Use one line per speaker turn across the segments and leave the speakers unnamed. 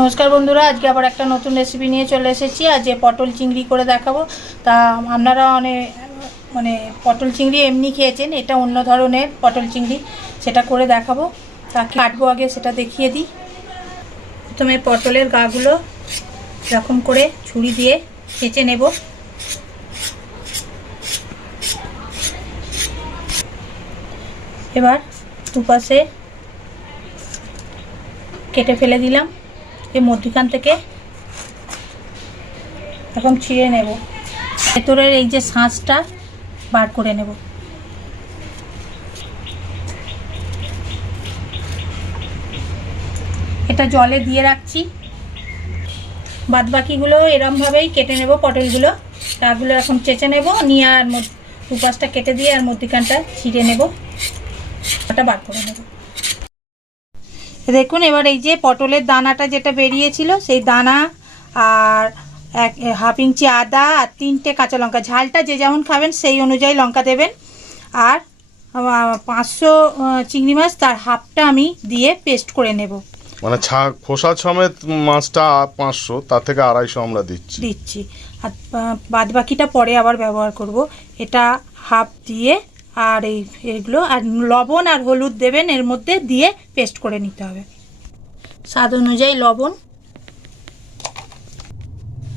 নমস্কার বন্ধুরা, আজকে আবার একটা নতুন রেসিপি নিয়ে চলে এসেছি। আজ পটল চিংড়ি করে দেখাবো। তা আপনারা অনেক মানে পটল চিংড়ি এমনি খেয়েছেন, এটা অন্য ধরনের পটল চিংড়ি, সেটা করে দেখাবো। তা কাটবো আগে সেটা দেখিয়ে দিই। প্রথমে পটলের গাগুলো এরকম করে ছুরি দিয়ে কেচে নেব। এবার দুপাশে কেটে ফেলে দিলাম। এই মধ্যখান থেকে এখন ছিঁড়ে নেব। ভেতরের এই যে শাঁসটা বার করে নেব। এটা জলে দিয়ে রাখছি। বাদ বাকিগুলো এরমভাবেই কেটে নেব পটলগুলো। তাগুলো এখন চেঁচে নেব, নিয়ে আর দুপাশটা কেটে দিয়ে আর মধ্যখানটা ছিঁড়ে নেব। ওটা বার করে নেব। দেখুন এবার এই যে পটলের দানাটা যেটা বেরিয়েছিল সেই দানা আর এক হাফ ইঞ্চি আদা আর তিনটে কাঁচা লঙ্কা ঝালটা যে যেমন খাবেন সেই অনুযায়ী লঙ্কা দেবেন। আর পাঁচশো চিংড়ি মাছ তার হাফটা আমি দিয়ে পেস্ট করে নেব।
মানে ছা খোসা সমেত মাছটা পাঁচশো তার থেকে আড়াইশো আমরা দিচ্ছি।
দিচ্ছি। আর বাদ বাকিটা পরে আবার ব্যবহার করব। এটা হাফ দিয়ে আর এই এগুলো আর লবণ আর হলুদ দেবেন, এর মধ্যে দিয়ে পেস্ট করে নিতে হবে। স্বাদ অনুযায়ী লবণ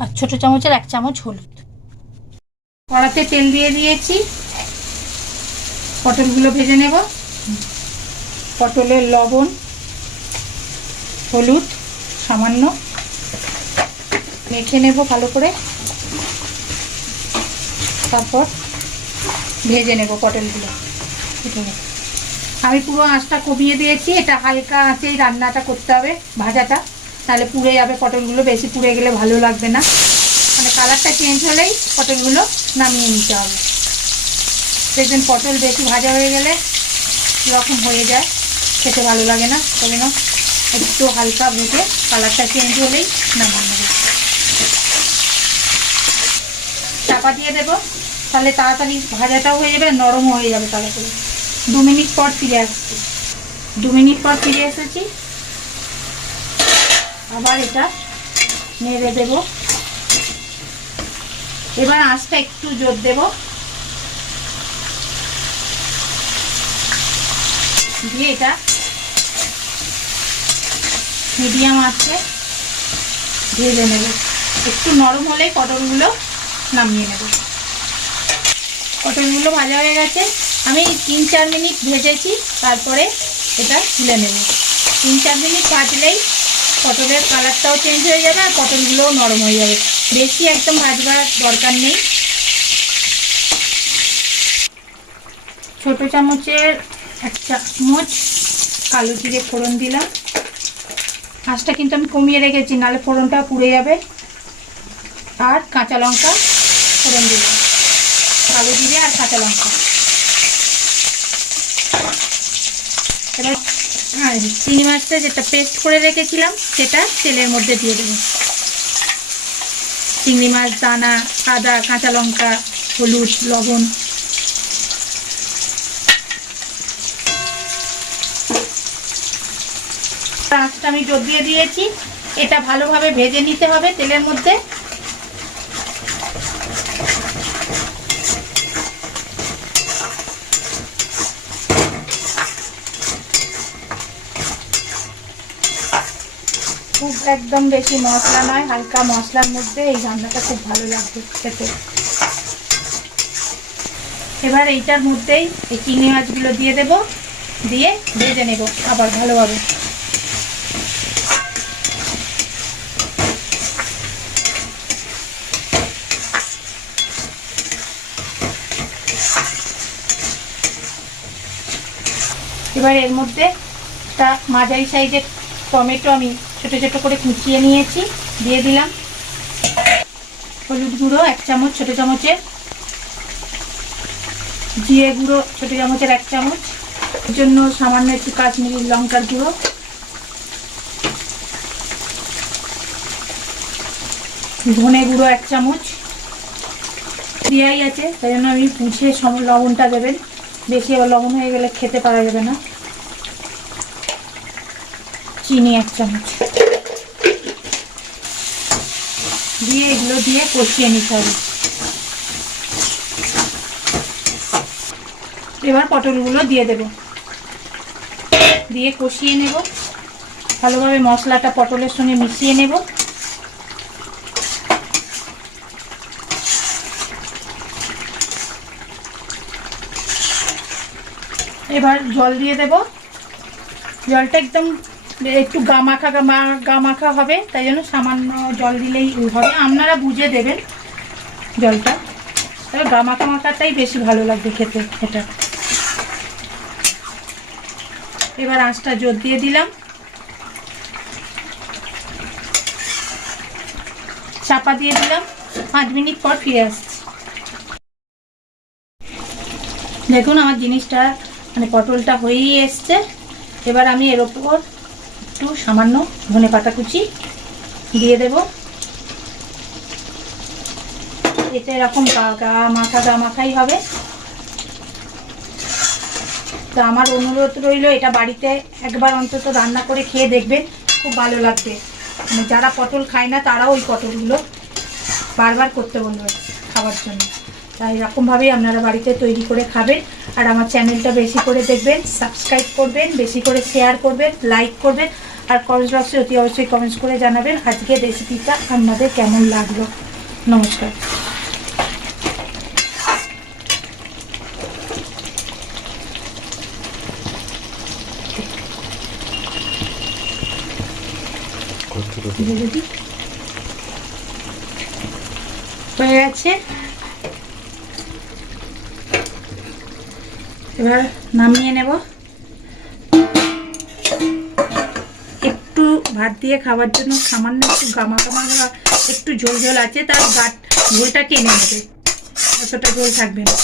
আর ছোটো চামচের এক চামচ হলুদ। কড়াতে তেল দিয়ে দিয়েছি। পটলগুলো ভেজে নেব। পটলের লবণ, হলুদ সামান্য মেখে নেব ভালো করে। তারপর ভেজে নেব পটলগুলো। আমি পুরো আঁচটা কমিয়ে দিয়েছি, এটা হালকা আঁচেই রান্নাটা করতে হবে ভাজাটা, তাহলে পুড়ে যাবে পটলগুলো, বেশি পুড়ে গেলে ভালো লাগবে না। মানে কালারটা চেঞ্জ হলেই পটলগুলো নামিয়ে নিতে হবে। দেখবেন পটল বেশি ভাজা হয়ে গেলে কীরকম হয়ে যায়, খেতে ভালো লাগে না, তবে না, একটু হালকা ভেজে কালারটা চেঞ্জ হলেই নামিয়ে নেবে। চাপা দিয়ে দেবো। তাহলে তাড়াতাড়ি ভাজাটাও হয়ে যাবে নরম হয়ে যাবে তাড়াতাড়ি। দু মিনিট পর ফিরে আসছি। দু মিনিট পর ফিরে এসেছি। আবার এটা নেড়ে দেব। এবার আঁচটা একটু জোর দেব। দিয়ে এটা মিডিয়াম আছে ভেজে নেব। একটু নরম হলে পটলগুলো নামিয়ে নেব। পটলগুলো ভাজা হয়ে গেছে। আমি তিন চার মিনিট ভেজেছি, তারপরে এটা তুলে নেব। তিন চার মিনিট ভাজলেই পটলের কালারটাও চেঞ্জ হয়ে যাবে আর পটলগুলোও নরম হয়ে যাবে। বেশি একদম ভাজবার দরকার নেই। ছোট চামচের এক চামচ কালো জিরে ফোড়ন দিলাম। আঁচটা কিন্তু আমি কমিয়ে রেখেছি, নাহলে ফোড়নটা পুড়ে যাবে। আর কাঁচা লঙ্কা ফোড়ন দিলাম। কালো জিরে আর কাঁচা লঙ্কা। এবার আর চিংড়ি মাছটা যেটা পেস্ট করে রেখেছিলাম, সেটা তেলের মধ্যে দিয়ে দেবো। চিংড়ি মাছ, দানা, আদা, কাঁচা লঙ্কা, হলুদ, লবণ। আঁচটা আমি জোর দিয়ে দিয়েছি। এটা ভালোভাবে ভেজে নিতে হবে তেলের মধ্যে। একদম বেশি মশলা নয়, হালকা মশলার মধ্যে এই রান্নাটা খুব ভালো লাগবে খেতে। এবার এইটার মধ্যেই এই চিংড়ি মাছগুলো দিয়ে দেব, দিয়ে ভেজে নেব আবার ভালোভাবে। এবার এর মধ্যে একটা মাঝারি সাইজের টমেটো আমি ছোটো ছোটো করে কুচিয়ে নিয়েছি, দিয়ে দিলাম হলুদ গুঁড়ো, এক চামচ ছোটো চামচের জিরে গুঁড়ো, ছোটো চামচের এক চামচ। এর জন্য সামান্য একটু কাশ্মীরি লঙ্কার গুঁড়ো। ধনে গুঁড়ো এক চামচ। দেওয়াই আছে, তাই জন্য আমি সম লবণটা দেবেন। বেশি আবার লবণ হয়ে গেলে খেতে পারা যাবে না। চিনি এক চামচ দিয়ে এগুলো দিয়ে কষিয়ে নিতে হবে। এবার পটলগুলো দিয়ে দেব। দিয়ে কষিয়ে নেব। ভালোভাবে মশলাটা পটলের সঙ্গে মিশিয়ে নেব। এবার জল দিয়ে দেব। জলটা একদম একটু গামাখা গামা, গামাখা হবে, তাই জন্য সামান্য জল দিলেই হবে। আপনারা বুঝে দেবেন জলটা। তবে গামাখা মাখাটাই বেশি ভালো লাগবে খেতে, এটা। এবার আঁচটা জোর দিয়ে দিলাম। চাপা দিয়ে দিলাম। পাঁচ মিনিট পর ফিরে আসছি। দেখুন, আমার জিনিসটা মানে পটলটা হয়েই এসছে। এবার আমি এর ওপর একটু সামান্য ধনে পাতা কুচি দিয়ে দেব। এতে এরকম গা- মাখা, গা মাখাই হবে। তো আমার অনুরোধ রইল, এটা বাড়িতে একবার অন্তত রান্না করে খেয়ে দেখবেন, খুব ভালো লাগবে। মানে যারা পটল খায় না, তারাও ওই পটলগুলো বারবার করতে বলবে খাবার জন্য। তাই এরকমভাবেই আপনারা বাড়িতে তৈরি করে খাবেন। আর আমার চ্যানেলটা বেশি করে দেখবেন, সাবস্ক্রাইব করবেন, বেশি করে শেয়ার করবেন, লাইক করবেন। আর কমেন্ট বক্সে অতি অবশ্যই কমেন্টস করে জানাবেন। আজকের রেসিপিটা আপনাদের কেমন লাগল? নমস্কার। হয়ে গেছে। এবার নামিয়ে নেব। ভাত দিয়ে খাওয়ার জন্য সামান্য একটু গামা গামা একটু ঝোল ঝোল আছে, তার গাট ঝোলটা টেনে নেবে। অতটা ঝোল থাকবে না।